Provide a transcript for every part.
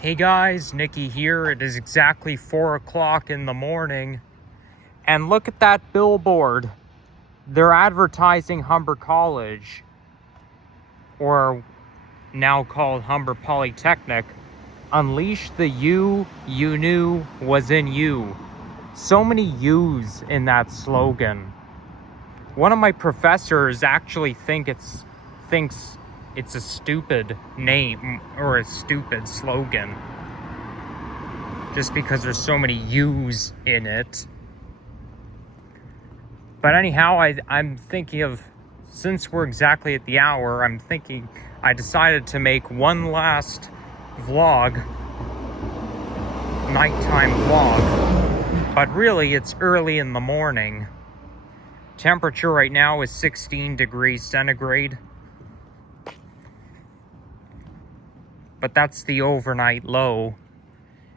Hey guys, Nikki here. It is exactly 4 o'clock in the morning. And look at that billboard. They're advertising Humber College, or now called Humber Polytechnic. Unleash the you knew was in you. So many yous in that slogan. One of my professors actually thinks it's a stupid name or a stupid slogan, just because there's so many U's in it. But anyhow, I'm thinking of, since we're exactly at the hour, I decided to make one last vlog, nighttime vlog. But really, it's early in the morning. Temperature right now is 16 degrees centigrade. But that's the overnight low.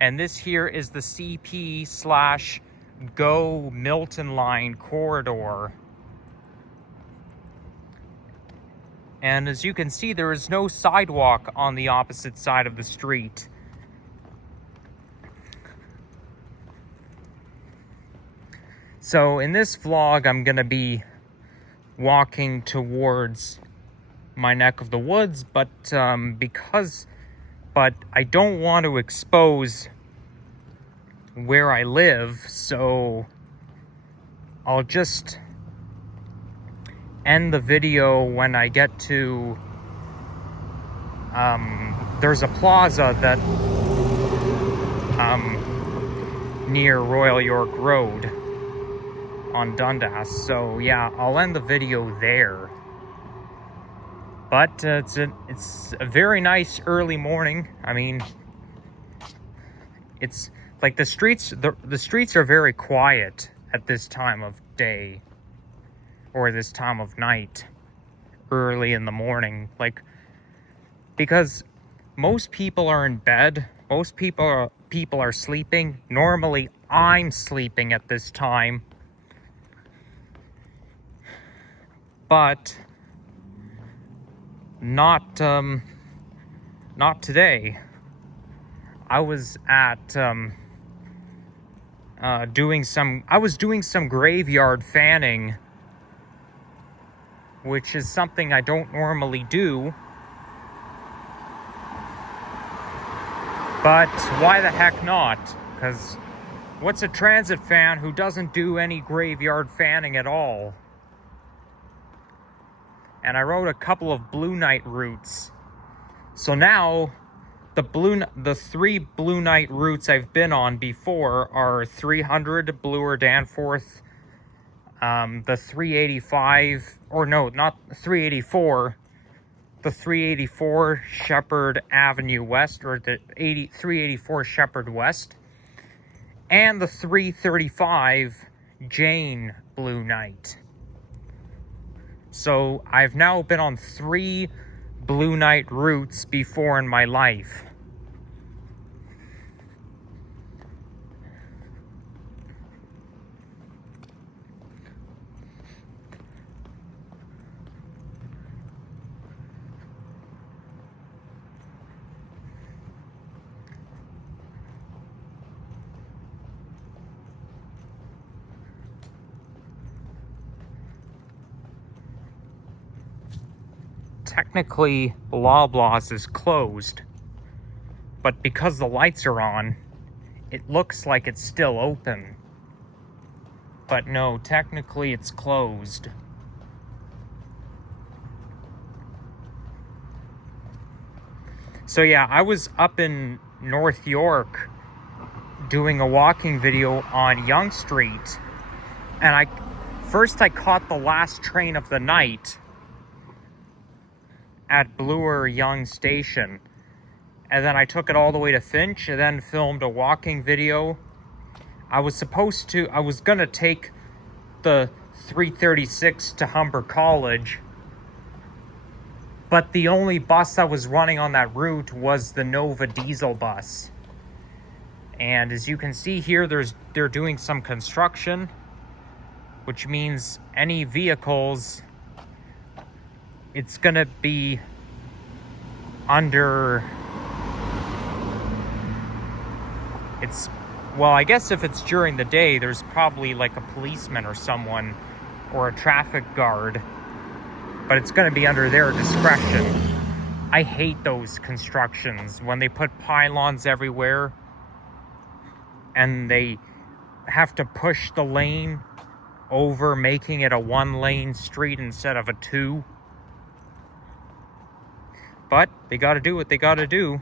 And this here is the CP/GO Milton Line corridor. And as you can see, there is no sidewalk on the opposite side of the street. So in this vlog, I'm gonna be walking towards my neck of the woods, but I don't want to expose where I live, so I'll just end the video when I get to there's a plaza that near Royal York Road on Dundas, so yeah, I'll end the video there. But it's a very nice early morning. I mean, it's like the streets are very quiet at this time of day or this time of night, early in the morning, like, because most people are in bed, most people are sleeping. Normally I'm sleeping at this time, but not today. I was doing some graveyard fanning, which is something I don't normally do. But why the heck not? Because what's a transit fan who doesn't do any graveyard fanning at all? And I rode a couple of Blue Night routes. So now, the 3 Blue Night routes I've been on before are 300 Bloor Danforth, the 385, or no, not 384, the 384 Shepherd Avenue West, or the 384 Shepherd West, and the 335 Jane Blue Night. So I've now been on 3 Blue Night routes before in my life. Technically, Loblaws is closed, but because the lights are on, it looks like it's still open. But no, technically it's closed. So yeah, I was up in North York doing a walking video on Yonge Street, and I caught the last train of the night at Bloor Yonge Station, and then I took it all the way to Finch and then filmed a walking video. I was gonna take the 336 to Humber College, but the only bus that was running on that route was the Nova diesel bus. And as you can see here, they're doing some construction, which means any vehicles, it's gonna be under It's, well, I guess if it's during the day, there's probably like a policeman or someone or a traffic guard, but it's going to be under their discretion. I hate those constructions when they put pylons everywhere and they have to push the lane over, making it a 1-lane street instead of a 2. But they got to do what they got to do.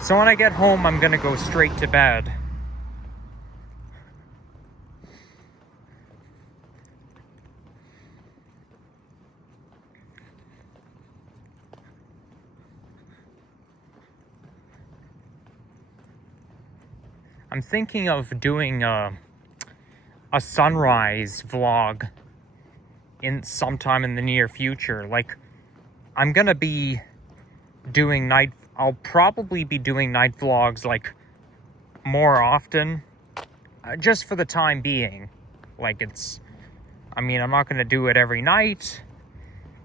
So when I get home, I'm going to go straight to bed. I'm thinking of doing a sunrise vlog in sometime in the near future. Like, I'm gonna be doing I'll probably be doing night vlogs like more often, just for the time being. Like, I'm not gonna do it every night,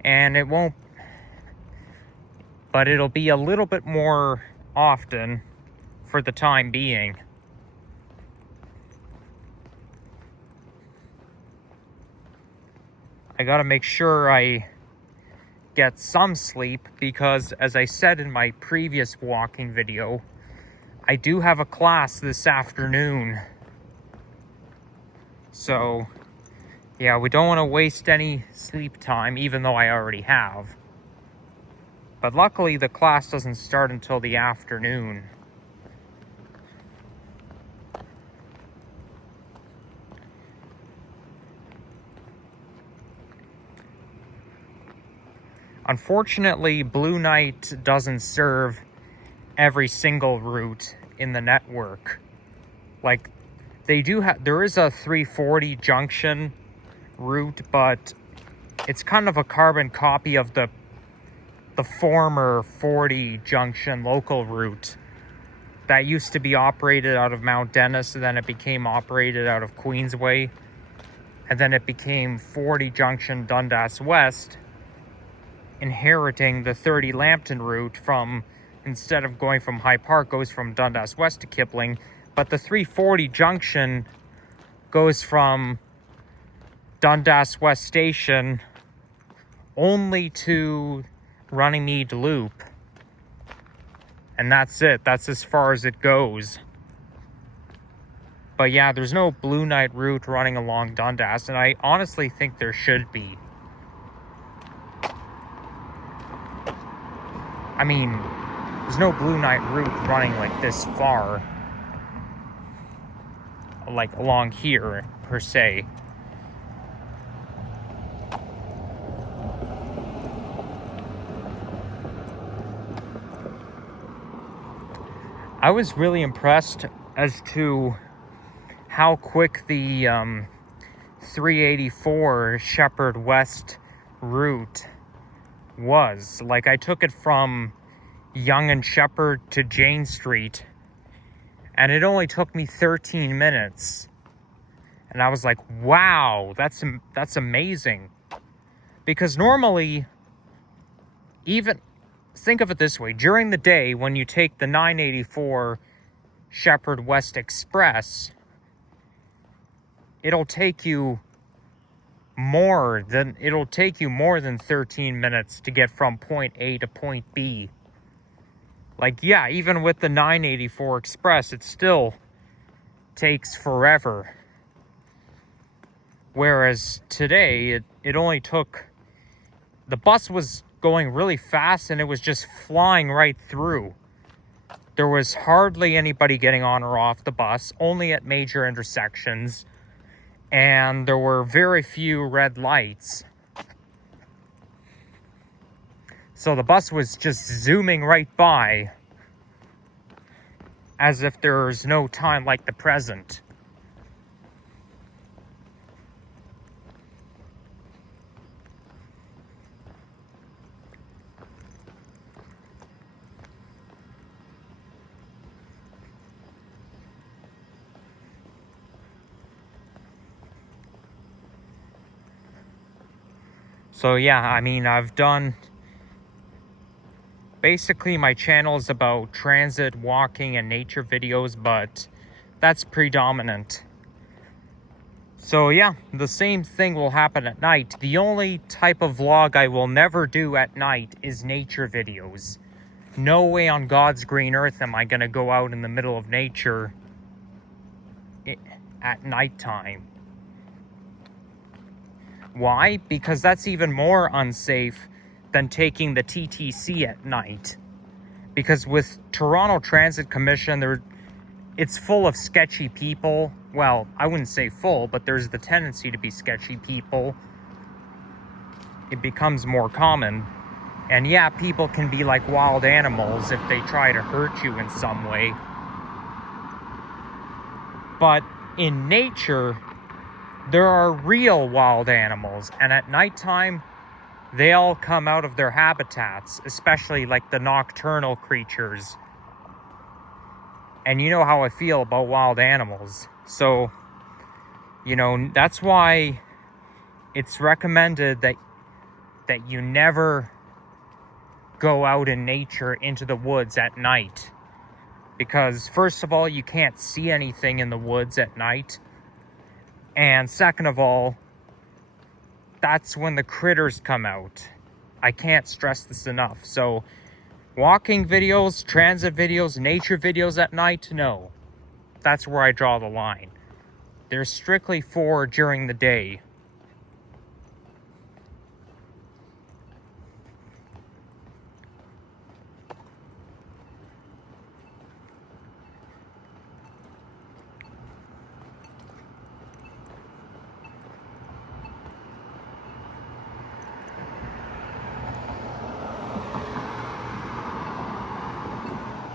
and it won't, but it'll be a little bit more often for the time being. I gotta make sure I get some sleep because, as I said in my previous walking video, I do have a class this afternoon. So, yeah, we don't want to waste any sleep time, even though I already have. But luckily, the class doesn't start until the afternoon. Unfortunately, Blue Knight doesn't serve every single route in the network. Like, there is a 340 junction route, but it's kind of a carbon copy of the former 40 junction local route that used to be operated out of Mount Dennis, and then it became operated out of Queensway, and then it became 40 junction Dundas West, inheriting the 30 Lambton route from, instead of going from High Park, goes from Dundas West to Kipling. But the 340 junction goes from Dundas West Station only to Runnymede Loop. And that's it. That's as far as it goes. But yeah, there's no Blue Knight route running along Dundas, and I honestly think there should be. I mean, there's no Blue Knight route running like this far, like along here, per se. I was really impressed as to how quick the 384 Shepherd West route was. Like, I took it from Yonge and Shepherd to Jane Street, and it only took me 13 minutes. And I was like, wow, that's amazing. Because normally, even, think of it this way, during the day when you take the 984 Shepherd West Express, it'll take you more than 13 minutes to get from point A to point B. Like, yeah, even with the 984 Express, it still takes forever. Whereas today, it only took, the bus was going really fast and it was just flying right through. There was hardly anybody getting on or off the bus, only at major intersections. And there were very few red lights. So the bus was just zooming right by, as if there's no time like the present. So yeah, I mean, I've done Basically, my channel is about transit, walking, and nature videos, but that's predominant. So yeah, the same thing will happen at night. The only type of vlog I will never do at night is nature videos. No way on God's green earth am I going to go out in the middle of nature at nighttime. Why? Because that's even more unsafe than taking the TTC at night. Because with Toronto Transit Commission, it's full of sketchy people. Well, I wouldn't say full, but there's the tendency to be sketchy people. It becomes more common. And yeah, people can be like wild animals if they try to hurt you in some way. But in nature, there are real wild animals. And at nighttime, they all come out of their habitats, especially like the nocturnal creatures. And you know how I feel about wild animals. So, you know, that's why it's recommended that you never go out in nature into the woods at night. Because first of all, you can't see anything in the woods at night. And second of all, that's when the critters come out. I can't stress this enough. So walking videos, transit videos, nature videos at night, no. That's where I draw the line. They're strictly for during the day.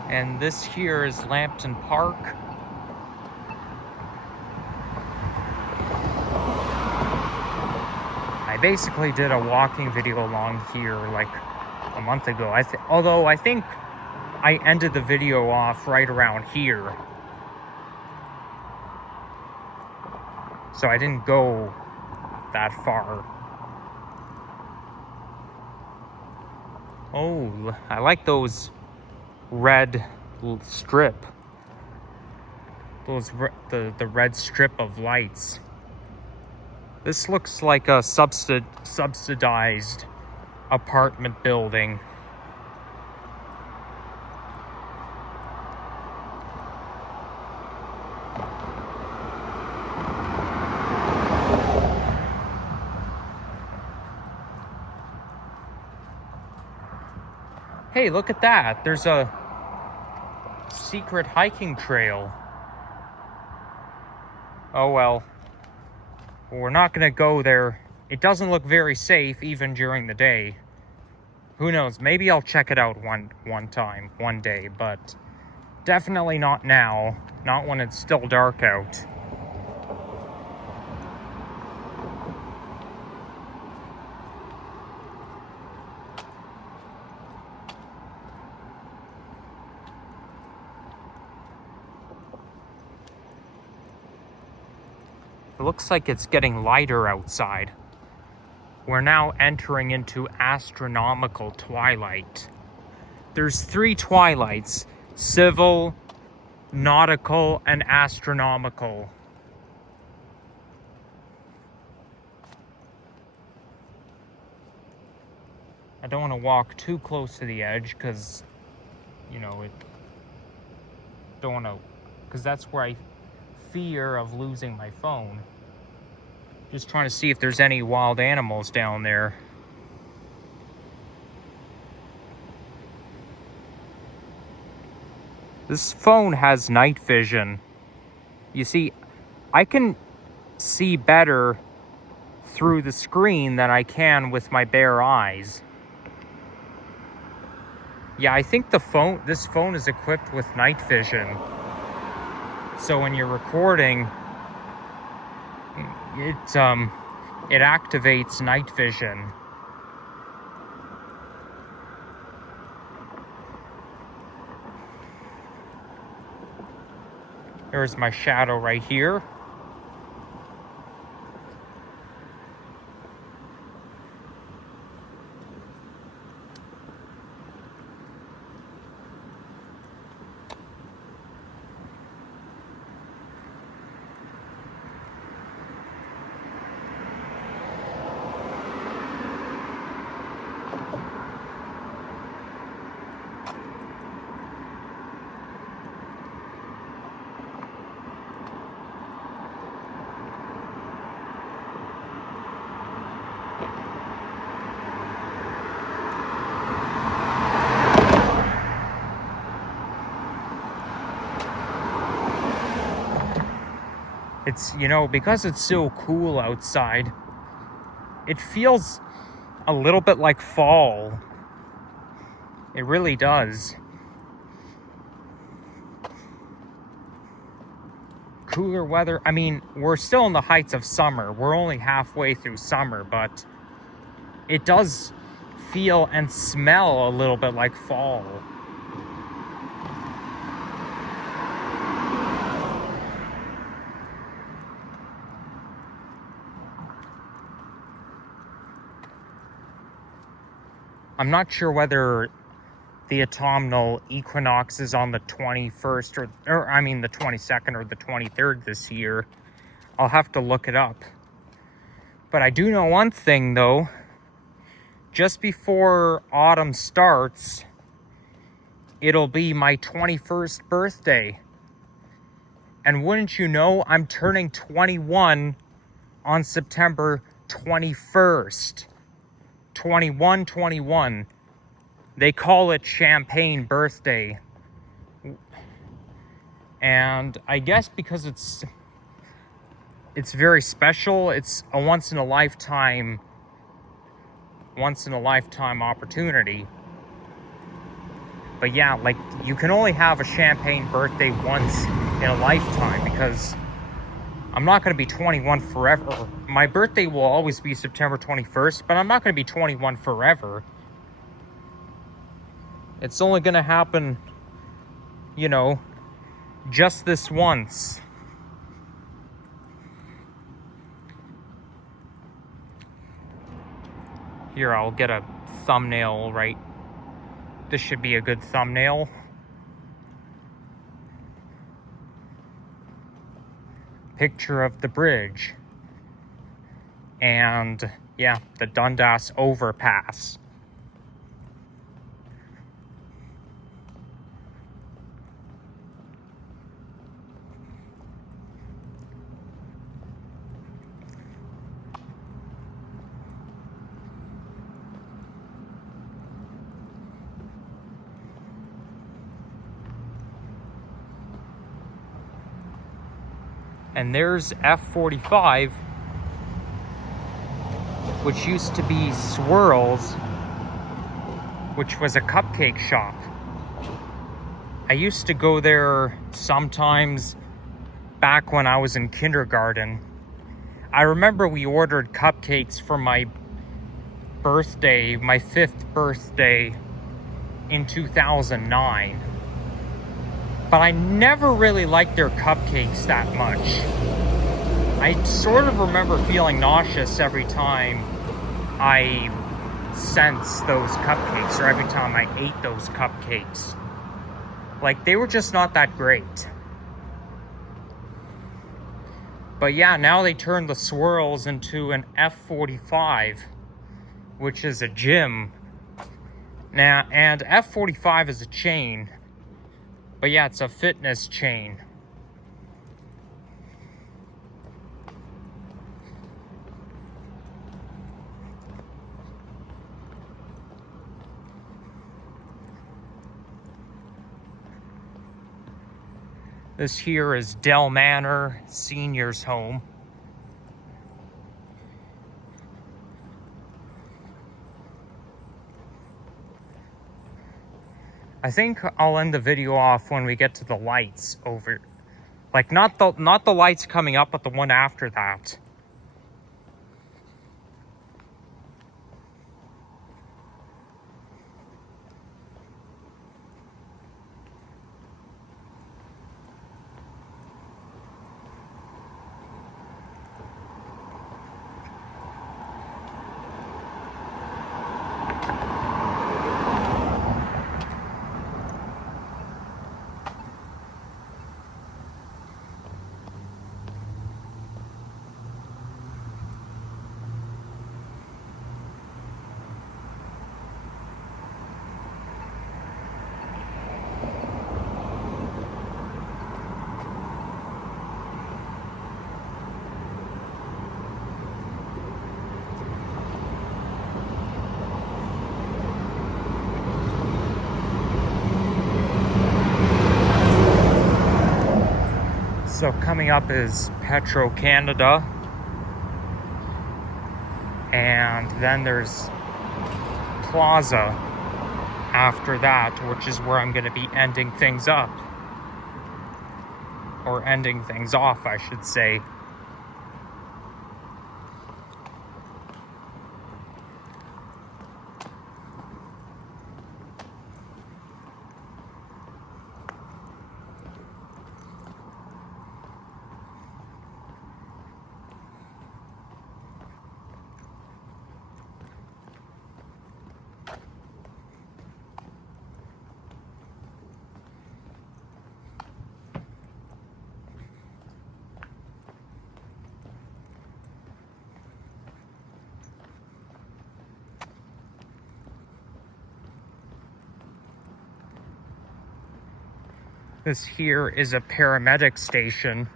And this here is Lambton Park. I basically did a walking video along here like a month ago. Although I think I ended the video off right around here. So I didn't go that far. Oh, I like those red strip. The red strip of lights. This looks like a subsidized apartment building. Hey, look at that. There's a secret hiking trail. Oh well. We're not gonna go there. It doesn't look very safe even during the day. Who knows? Maybe I'll check it out one time, one day, but definitely not now. Not when it's still dark out. It looks like it's getting lighter outside. We're now entering into astronomical twilight. There's 3 twilights: civil, nautical, and astronomical. I don't want to walk too close to the edge because, you know, because that's where I fear of losing my phone. Just trying to see if there's any wild animals down there. This phone has night vision. You see, I can see better through the screen than I can with my bare eyes. Yeah, I think this phone is equipped with night vision. So when you're recording, it activates night vision. There's my shadow right here. It's, you know, because it's so cool outside, it feels a little bit like fall. It really does. Cooler weather. I mean, we're still in the heights of summer. We're only halfway through summer, but it does feel and smell a little bit like fall. I'm not sure whether the autumnal equinox is on the 21st or I mean the 22nd or the 23rd this year. I'll have to look it up. But I do know one thing though. Just before autumn starts, it'll be my 21st birthday. And wouldn't you know, I'm turning 21 on September 21st. 21. They call it Champagne Birthday. And I guess because it's very special, it's a once in a lifetime opportunity. But yeah, like, you can only have a champagne birthday once in a lifetime, because I'm not going to be 21 forever. My birthday will always be September 21st, but I'm not going to be 21 forever. It's only going to happen, you know, just this once. Here, I'll get a thumbnail, right? This should be a good thumbnail. Picture of the bridge. And, yeah, the Dundas overpass. And there's F45, which used to be Swirls, which was a cupcake shop. I used to go there sometimes back when I was in kindergarten. I remember we ordered cupcakes for my birthday, my 5th birthday in 2009. But I never really liked their cupcakes that much. I sort of remember feeling nauseous every time I sensed those cupcakes, or every time I ate those cupcakes. Like, they were just not that great. But yeah, now they turned the Swirls into an F45, which is a gym. Now, and F45 is a chain. But yeah, it's a fitness chain. This here is Dell Manor Seniors Home. I think I'll end the video off when we get to the lights over. Like, not the lights coming up, but the one after that. So coming up is Petro Canada, and then there's Plaza after that, which is where I'm going to be ending things up, or ending things off, I should say. This here is a paramedic station.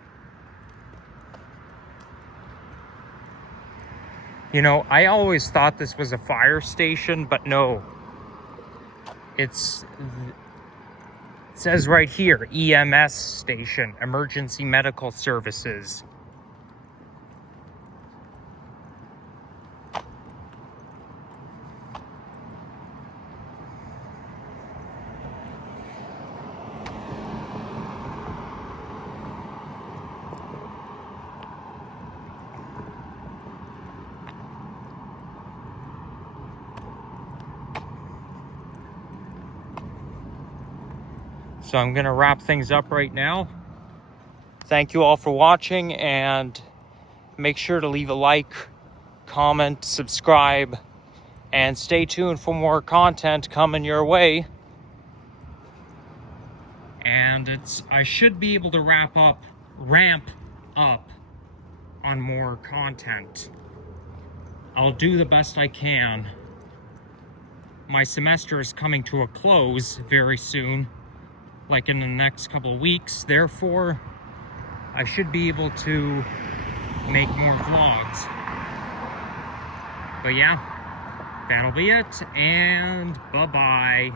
You know, I always thought this was a fire station, but no. It says right here, EMS station, Emergency Medical Services. So I'm gonna wrap things up right now. Thank you all for watching, and make sure to leave a like, comment, subscribe, and stay tuned for more content coming your way. And I should be able to ramp up on more content. I'll do the best I can. My semester is coming to a close very soon, like in the next couple of weeks. Therefore, I should be able to make more vlogs. But yeah, that'll be it, and bye-bye.